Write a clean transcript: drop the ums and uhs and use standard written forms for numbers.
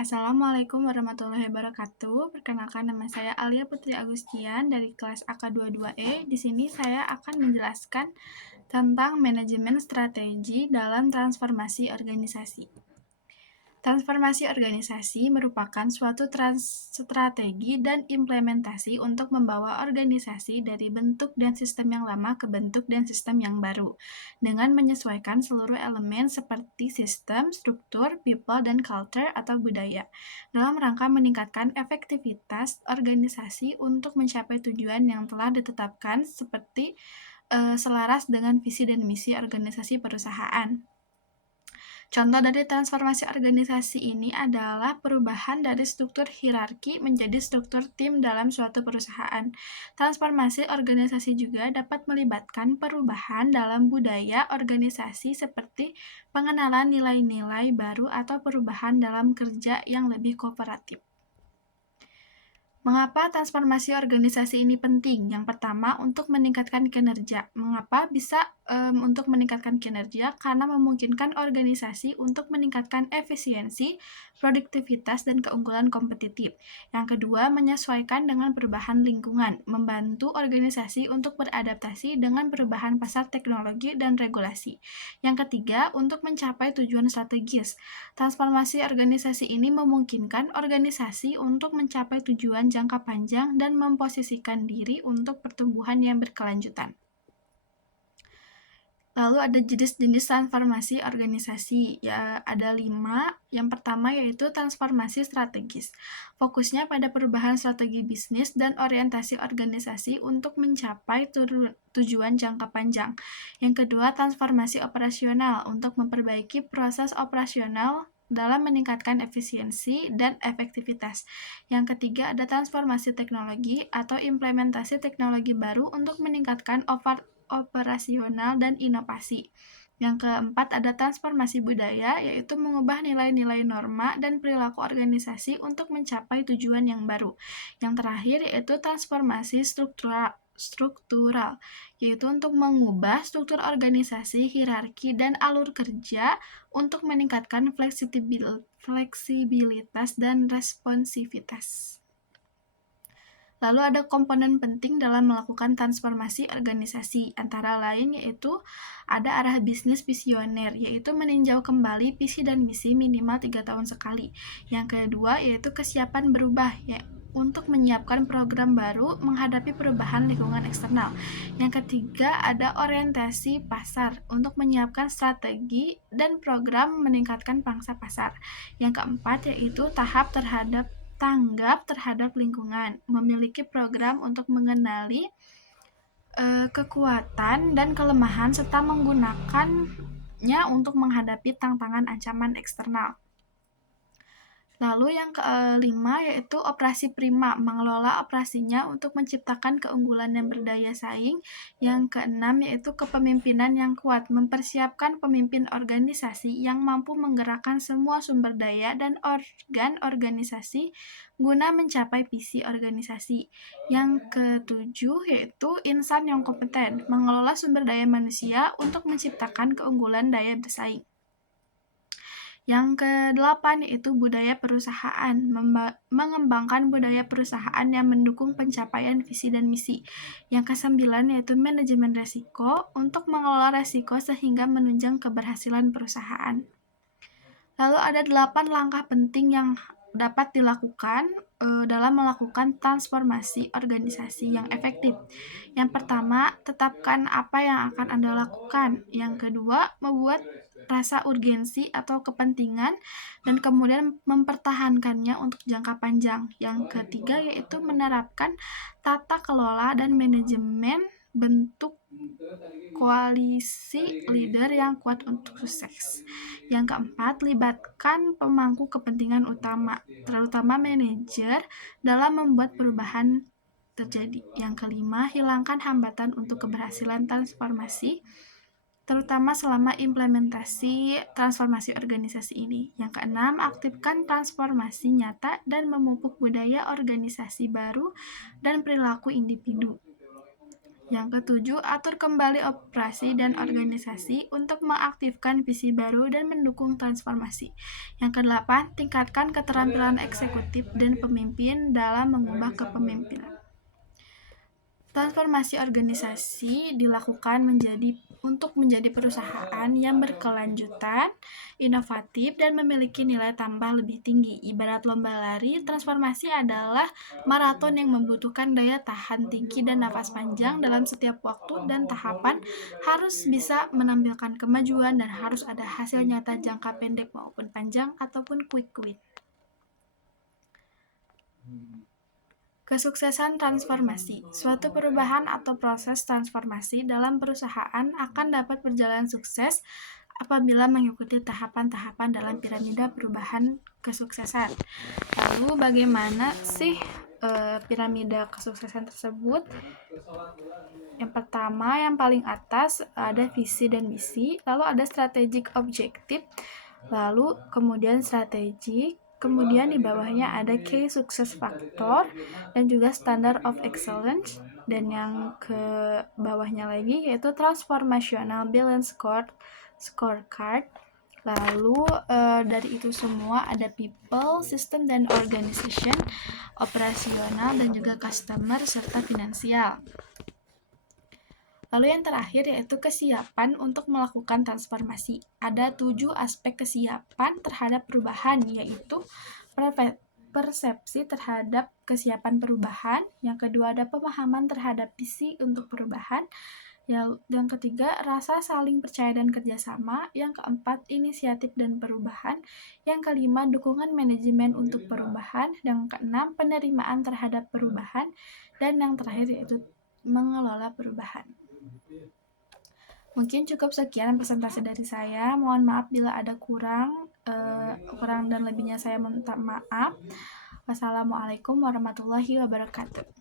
Assalamualaikum warahmatullahi wabarakatuh. Perkenalkan nama saya Alia Putri Agustian dari kelas AK22E. Di sini saya akan menjelaskan tentang manajemen strategi dalam transformasi organisasi. Transformasi organisasi merupakan suatu strategi dan implementasi untuk membawa organisasi dari bentuk dan sistem yang lama ke bentuk dan sistem yang baru, dengan menyesuaikan seluruh elemen seperti sistem, struktur, people, dan culture atau budaya, dalam rangka meningkatkan efektivitas organisasi untuk mencapai tujuan yang telah ditetapkan seperti selaras dengan visi dan misi organisasi perusahaan. Contoh dari transformasi organisasi ini adalah perubahan dari struktur hierarki menjadi struktur tim dalam suatu perusahaan. Transformasi organisasi juga dapat melibatkan perubahan dalam budaya organisasi seperti pengenalan nilai-nilai baru atau perubahan dalam kerja yang lebih kooperatif. Mengapa transformasi organisasi ini penting? Yang pertama, untuk meningkatkan kinerja. Mengapa bisa untuk meningkatkan kinerja? Karena memungkinkan organisasi untuk meningkatkan efisiensi, produktivitas, dan keunggulan kompetitif. Yang kedua, menyesuaikan dengan perubahan lingkungan, membantu organisasi untuk beradaptasi dengan perubahan pasar teknologi dan regulasi. Yang ketiga, untuk mencapai tujuan strategis. Transformasi organisasi ini memungkinkan organisasi untuk mencapai tujuan jangka panjang dan memposisikan diri untuk pertumbuhan yang berkelanjutan. Lalu ada jenis-jenis transformasi organisasi, ya ada 5. Yang pertama yaitu transformasi strategis. Fokusnya pada perubahan strategi bisnis dan orientasi organisasi untuk mencapai tujuan jangka panjang. Yang kedua, transformasi operasional untuk memperbaiki proses operasional dalam meningkatkan efisiensi dan efektivitas. Yang ketiga, ada transformasi teknologi atau implementasi teknologi baru untuk meningkatkan operasional dan inovasi. Yang keempat, ada transformasi budaya, yaitu mengubah nilai-nilai norma dan perilaku organisasi untuk mencapai tujuan yang baru. Yang terakhir, yaitu transformasi struktural, yaitu untuk mengubah struktur organisasi, hierarki, dan alur kerja untuk meningkatkan fleksibilitas dan responsivitas. Lalu ada komponen penting dalam melakukan transformasi organisasi, antara lain yaitu ada arah bisnis visioner, yaitu meninjau kembali visi dan misi minimal 3 tahun sekali. Yang kedua yaitu kesiapan berubah, untuk menyiapkan program baru menghadapi perubahan lingkungan eksternal. Yang ketiga ada orientasi pasar, untuk menyiapkan strategi dan program meningkatkan pangsa pasar. Yang keempat yaitu tanggap terhadap lingkungan, memiliki program untuk mengenali kekuatan dan kelemahan serta menggunakannya untuk menghadapi tantangan ancaman eksternal. Lalu yang kelima yaitu operasi prima, mengelola operasinya untuk menciptakan keunggulan yang berdaya saing. Yang keenam yaitu kepemimpinan yang kuat, mempersiapkan pemimpin organisasi yang mampu menggerakkan semua sumber daya dan organ organisasi guna mencapai visi organisasi. Yang ketujuh yaitu insan yang kompeten, mengelola sumber daya manusia untuk menciptakan keunggulan daya bersaing. Yang kedelapan yaitu budaya perusahaan, mengembangkan budaya perusahaan yang mendukung pencapaian visi dan misi. Yang kesembilan yaitu manajemen resiko, untuk mengelola resiko sehingga menunjang keberhasilan perusahaan. Lalu ada 8 langkah penting yang dapat dilakukan dalam melakukan transformasi organisasi yang efektif. Yang pertama, tetapkan apa yang akan Anda lakukan. Yang kedua, membuat rasa urgensi atau kepentingan dan kemudian mempertahankannya untuk jangka panjang. Yang ketiga yaitu menerapkan tata kelola dan manajemen, bentuk koalisi leader yang kuat untuk sukses. Yang keempat, libatkan pemangku kepentingan utama, terutama manajer, dalam membuat perubahan terjadi. Yang kelima, hilangkan hambatan untuk keberhasilan transformasi, terutama selama implementasi transformasi organisasi ini. Yang keenam, aktifkan transformasi nyata dan memupuk budaya organisasi baru dan perilaku individu. Yang ketujuh, atur kembali operasi dan organisasi untuk mengaktifkan visi baru dan mendukung transformasi. Yang kedelapan, tingkatkan keterampilan eksekutif dan pemimpin dalam mengubah kepemimpinan. Transformasi organisasi dilakukan untuk menjadi perusahaan yang berkelanjutan, inovatif, dan memiliki nilai tambah lebih tinggi. Ibarat lomba lari, transformasi adalah maraton yang membutuhkan daya tahan tinggi dan nafas panjang dalam setiap waktu dan tahapan, harus bisa menampilkan kemajuan dan harus ada hasil nyata jangka pendek maupun panjang ataupun quick win. Kesuksesan transformasi. Suatu perubahan atau proses transformasi dalam perusahaan akan dapat berjalan sukses apabila mengikuti tahapan-tahapan dalam piramida perubahan kesuksesan. Lalu bagaimana sih piramida kesuksesan tersebut? Yang pertama, yang paling atas ada visi dan misi, lalu ada strategic objective, lalu kemudian strategik, kemudian di bawahnya ada key success factor dan juga standard of excellence, dan yang ke bawahnya lagi yaitu transformational balance scorecard. Lalu dari itu semua ada people, system dan organization, operasional dan juga customer serta finansial. Lalu yang terakhir yaitu kesiapan untuk melakukan transformasi. Ada 7 aspek kesiapan terhadap perubahan, yaitu persepsi terhadap kesiapan perubahan. Yang kedua ada pemahaman terhadap visi untuk perubahan. Yang ketiga, rasa saling percaya dan kerjasama. Yang keempat, inisiatif dan perubahan. Yang kelima, dukungan manajemen untuk perubahan. Yang keenam, penerimaan terhadap perubahan. Dan yang terakhir yaitu mengelola perubahan. Mungkin cukup sekian presentasi dari saya. Mohon maaf bila ada kurang dan lebihnya saya minta maaf. Wassalamualaikum warahmatullahi wabarakatuh.